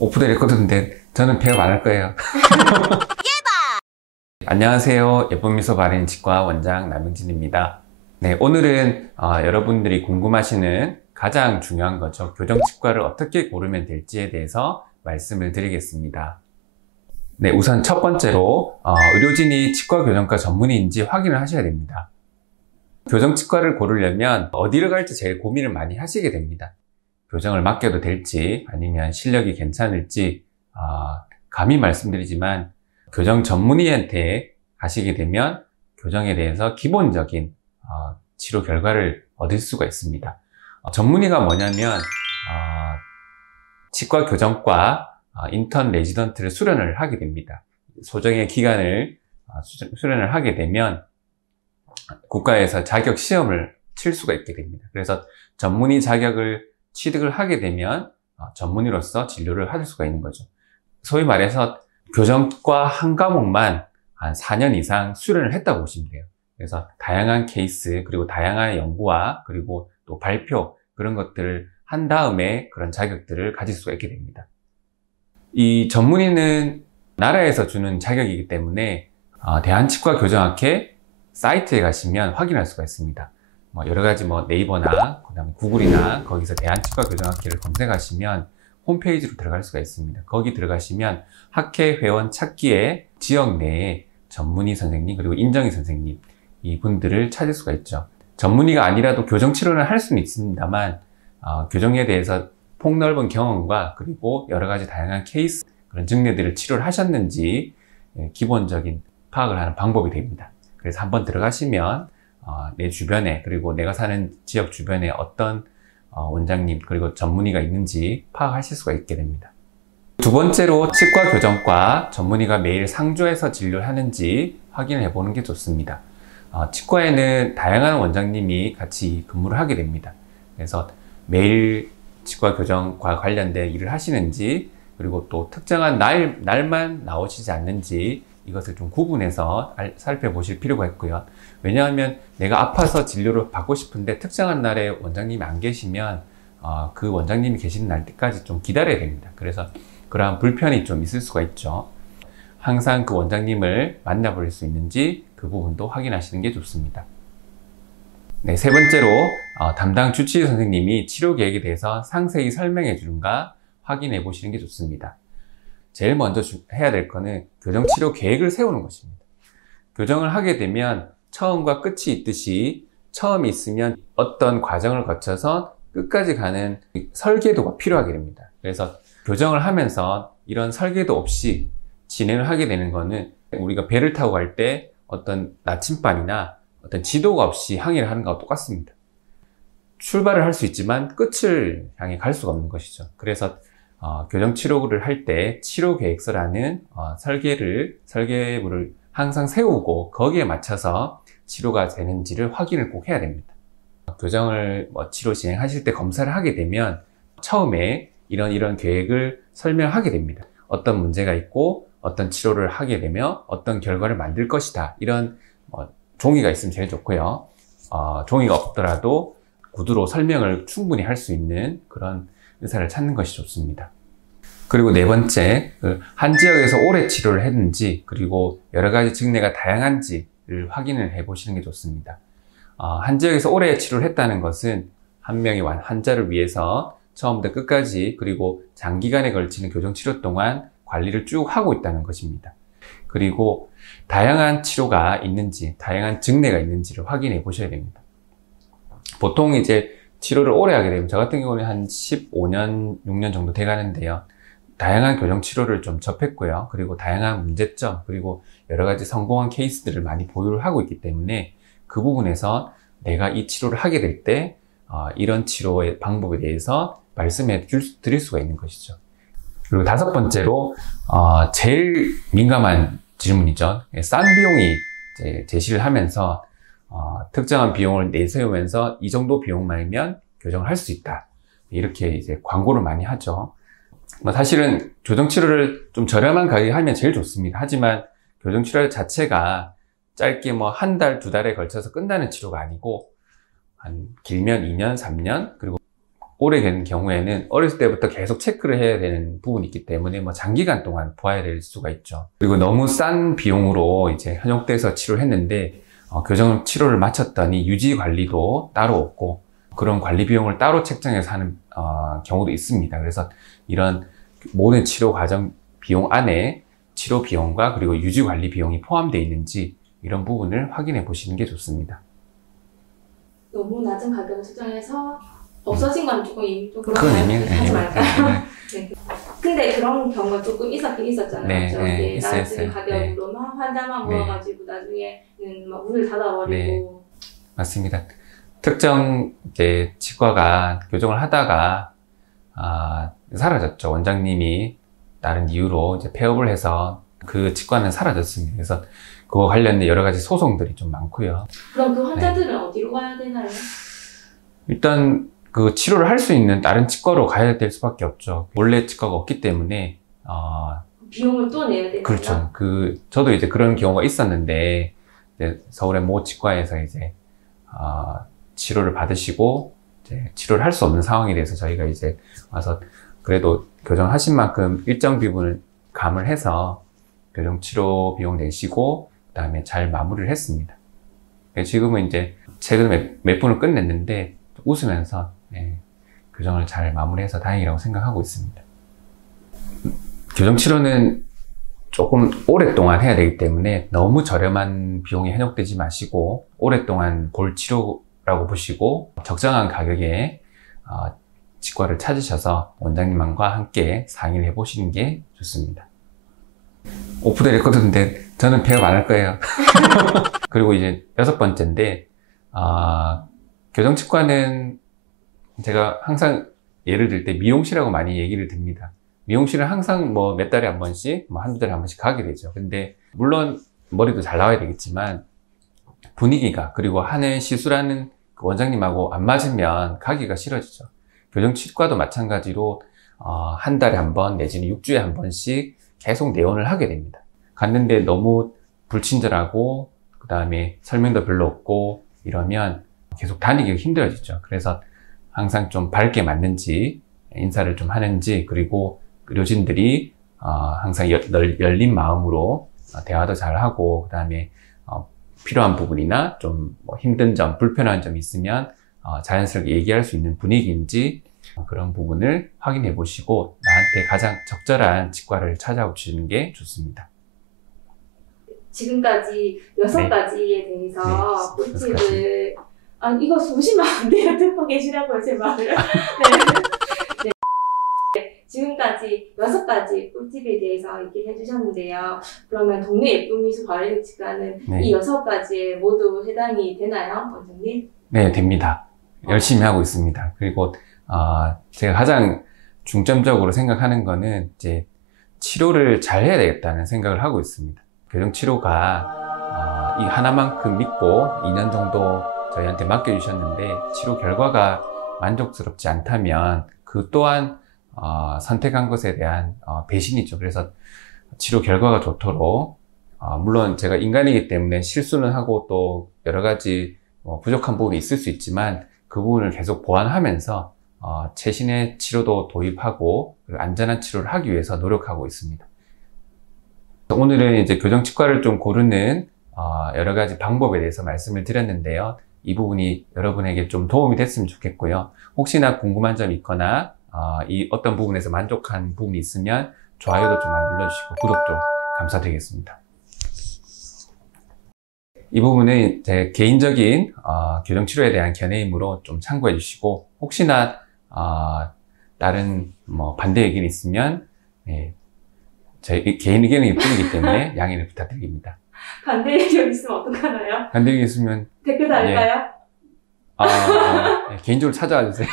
오프 더 레코드인데 저는 폐업 안 할 거예요. 안녕하세요. 예쁜 미소 바르는 치과 원장 남영진입니다. 네, 오늘은 여러분들이 궁금하시는 가장 중요한 거죠. 교정치과를 어떻게 고르면 될지에 대해서 말씀을 드리겠습니다. 네, 우선 첫 번째로 의료진이 치과 교정과 전문의인지 확인을 하셔야 됩니다. 교정치과를 고르려면 어디를 갈지 제일 고민을 많이 하시게 됩니다. 교정을 맡겨도 될지 아니면 실력이 괜찮을지 감히 말씀드리지만 교정 전문의한테 가시게 되면 교정에 대해서 기본적인 치료 결과를 얻을 수가 있습니다. 전문의가 뭐냐면 치과 교정과 인턴 레지던트를 수련을 하게 됩니다. 소정의 기간을 수련을 하게 되면 국가에서 자격 시험을 칠 수가 있게 됩니다. 그래서 전문의 자격을 취득을 하게 되면 전문의로서 진료를 할 수가 있는 거죠. 소위 말해서 교정과 한 과목만 한 4년 이상 수련을 했다고 보시면 돼요. 그래서 다양한 케이스, 그리고 다양한 연구와 그리고 또 발표, 그런 것들을 한 다음에 그런 자격들을 가질 수가 있게 됩니다. 이 전문의는 나라에서 주는 자격이기 때문에 대한치과교정학회 사이트에 가시면 확인할 수가 있습니다. 여러 가지 네이버나 그다음에 구글이나 거기서 대한치과교정학회를 검색하시면 홈페이지로 들어갈 수가 있습니다. 거기 들어가시면 학회 회원 찾기에 지역 내에 전문의 선생님 그리고 인정의 선생님 이분들을 찾을 수가 있죠. 전문의가 아니라도 교정치료는 할 수는 있습니다만 교정에 대해서 폭넓은 경험과 그리고 여러 가지 다양한 케이스 그런 증례들을 치료를 하셨는지 기본적인 파악을 하는 방법이 됩니다. 그래서 한번 들어가시면 내 주변에 그리고 내가 사는 지역 주변에 어떤 원장님 그리고 전문의가 있는지 파악하실 수가 있게 됩니다. 두 번째로 치과 교정과 전문의가 매일 상조해서 진료를 하는지 확인을 해보는 게 좋습니다. 치과에는 다양한 원장님이 같이 근무를 하게 됩니다. 그래서 매일 치과 교정과 관련된 일을 하시는지 그리고 또 특정한 날만 나오시지 않는지 이것을 좀 구분해서 살펴보실 필요가 있고요. 왜냐하면 내가 아파서 진료를 받고 싶은데 특정한 날에 원장님이 안 계시면 그 원장님이 계시는 날까지 좀 기다려야 됩니다. 그래서 그러한 불편이 좀 있을 수가 있죠. 항상 그 원장님을 만나볼 수 있는지 그 부분도 확인하시는 게 좋습니다. 네, 세 번째로 담당 주치의 선생님이 치료 계획에 대해서 상세히 설명해 주는가 확인해 보시는 게 좋습니다. 제일 먼저 해야 될 거는 교정치료 계획을 세우는 것입니다. 교정을 하게 되면 처음과 끝이 있듯이 처음이 있으면 어떤 과정을 거쳐서 끝까지 가는 설계도가 필요하게 됩니다. 그래서 교정을 하면서 이런 설계도 없이 진행을 하게 되는 거는 우리가 배를 타고 갈 때 어떤 나침반이나 어떤 지도가 없이 항해를 하는 것과 똑같습니다. 출발을 할 수 있지만 끝을 향해 갈 수가 없는 것이죠. 그래서 교정치료를 할 때 치료계획서라는 설계물을 항상 세우고 거기에 맞춰서 치료가 되는지를 확인을 꼭 해야 됩니다. 교정을 치료 진행하실 때 검사를 하게 되면 처음에 이런 계획을 설명하게 됩니다. 어떤 문제가 있고 어떤 치료를 하게 되며 어떤 결과를 만들 것이다. 이런 종이가 있으면 제일 좋고요. 종이가 없더라도 구두로 설명을 충분히 할 수 있는 그런 의사를 찾는 것이 좋습니다. 그리고 네 번째, 한 지역에서 오래 치료를 했는지 그리고 여러 가지 증례가 다양한지를 확인을 해 보시는 게 좋습니다. 한 지역에서 오래 치료를 했다는 것은 한 명의 환자를 위해서 처음부터 끝까지 그리고 장기간에 걸치는 교정치료 동안 관리를 쭉 하고 있다는 것입니다. 그리고 다양한 치료가 있는지, 다양한 증례가 있는지를 확인해 보셔야 됩니다. 보통 이제 치료를 오래 하게 되면 저 같은 경우는 한 15년, 6년 정도 돼 가는데요. 다양한 교정치료를 좀 접했고요. 그리고 다양한 문제점, 그리고 여러 가지 성공한 케이스들을 많이 보유를 하고 있기 때문에 그 부분에서 내가 이 치료를 하게 될 때 이런 치료의 방법에 대해서 말씀해 드릴 수가 있는 것이죠. 그리고 다섯 번째로 제일 민감한 질문이죠. 싼 비용이 제시를 하면서 특정한 비용을 내세우면서 이 정도 비용만이면 교정을 할 수 있다. 이렇게 이제 광고를 많이 하죠. 사실은 교정치료를 좀 저렴한 가격에 하면 제일 좋습니다. 하지만 교정치료 자체가 짧게 한 달, 두 달에 걸쳐서 끝나는 치료가 아니고 길면 2년, 3년, 그리고 오래 되는 경우에는 어렸을 때부터 계속 체크를 해야 되는 부분이 있기 때문에 뭐 장기간 동안 보아야 될 수가 있죠. 그리고 너무 싼 비용으로 이제 현역돼서 치료를 했는데 교정 치료를 마쳤더니 유지 관리도 따로 없고 그런 관리 비용을 따로 책정해서 하는 경우도 있습니다. 그래서 이런 모든 치료 과정 비용 안에 치료 비용과 그리고 유지 관리 비용이 포함되어 있는지 이런 부분을 확인해 보시는 게 좋습니다. 너무 낮은 가격을 책정해서 없어진 건 조금 그건 하지 말까요? 네. 근데 그런 경우가 조금 있었긴 있었잖아요. 네, 그렇죠? 네, 낮은 가격으로만 환자만 모아가지고 나중에는 막 문을 닫아버리고. 네, 맞습니다. 특정 이제 치과가 교정을 하다가 사라졌죠. 원장님이 다른 이유로 이제 폐업을 해서 그 치과는 사라졌습니다. 그래서 그거 관련된 여러 가지 소송들이 좀 많고요. 그럼 그 환자들은 어디로 가야 되나요? 일단 그 치료를 할 수 있는 다른 치과로 가야 될 수밖에 없죠. 원래 치과가 없기 때문에 비용을 또 내야 되나요? 그렇죠. 저도 이제 그런 경우가 있었는데 이제 서울의 모 치과에서 이제 치료를 받으시고 이제 치료를 할 수 없는 상황이 돼서 저희가 이제 와서 그래도 교정하신 만큼 일정 부분을 감을 해서 교정 치료 비용 내시고 그다음에 잘 마무리를 했습니다. 지금은 이제 최근에 몇 분을 끝냈는데 웃으면서 교정을 잘 마무리해서 다행이라고 생각하고 있습니다. 교정 치료는 조금 오랫동안 해야 되기 때문에 너무 저렴한 비용에 현혹되지 마시고 오랫동안 볼 치료라고 보시고 적정한 가격에 치과를 찾으셔서 원장님과 함께 상의를 해보시는 게 좋습니다. 오프 더 레코드인데 저는 폐업 안 할 거예요. 그리고 이제 6번째인데 교정치과는 제가 항상 예를 들 때 미용실하고 많이 얘기를 듭니다. 미용실은 항상 뭐 몇 달에 한 번씩, 뭐 한두 달에 한 번씩 가게 되죠. 근데 물론 머리도 잘 나와야 되겠지만 분위기가 그리고 하는 시술하는 그 원장님하고 안 맞으면 가기가 싫어지죠. 교정치과도 마찬가지로 한 달에 한 번 내지는 6주에 한 번씩 계속 내원을 하게 됩니다. 갔는데 너무 불친절하고 그 다음에 설명도 별로 없고 이러면 계속 다니기가 힘들어지죠. 그래서 항상 좀 밝게 맞는지 인사를 좀 하는지 그리고 의료진들이 항상 열린 마음으로 대화도 잘하고 그 다음에 필요한 부분이나 좀 뭐 힘든 점, 불편한 점이 있으면 자연스럽게 얘기할 수 있는 분위기인지 그런 부분을 확인해 보시고 나한테 가장 적절한 치과를 찾아오시는 게 좋습니다. 지금까지 6가지에 대해서 꿀팁을 이거 보시면 안 돼요. 듣고 계시라고요, 제 말을. 네. 지금까지 6가지 꿀팁에 대해서 얘기를 해주셨는데요. 그러면 동네 예쁜 미소 바르는 이 6가지에 모두 해당이 되나요, 원장님? 네, 됩니다. 열심히 하고 있습니다. 그리고 제가 가장 중점적으로 생각하는 거는 이제 치료를 잘 해야 되겠다는 생각을 하고 있습니다. 교정치료가 이 하나만큼 믿고 2년 정도 저희한테 맡겨주셨는데 치료 결과가 만족스럽지 않다면 그 또한 선택한 것에 대한 배신이죠. 그래서 치료 결과가 좋도록 물론 제가 인간이기 때문에 실수는 하고 또 여러 가지 부족한 부분이 있을 수 있지만 그 부분을 계속 보완하면서 최신의 치료도 도입하고 안전한 치료를 하기 위해서 노력하고 있습니다. 오늘은 이제 교정치과를 좀 고르는 여러 가지 방법에 대해서 말씀을 드렸는데요. 이 부분이 여러분에게 좀 도움이 됐으면 좋겠고요. 혹시나 궁금한 점이 있거나 이 어떤 부분에서 만족한 부분이 있으면 좋아요도 좀 많이 눌러주시고 구독도 감사드리겠습니다. 이 부분은 제 개인적인 교정치료에 대한 견해이므로 좀 참고해 주시고 혹시나 다른 반대 의견이 있으면 제 개인 의견일 뿐이기 때문에 양해를 부탁드립니다. 반대 의견 있으면 어떡하나요? 반대 의견 있으면 댓글 달까요? 개인적으로 찾아와 주세요.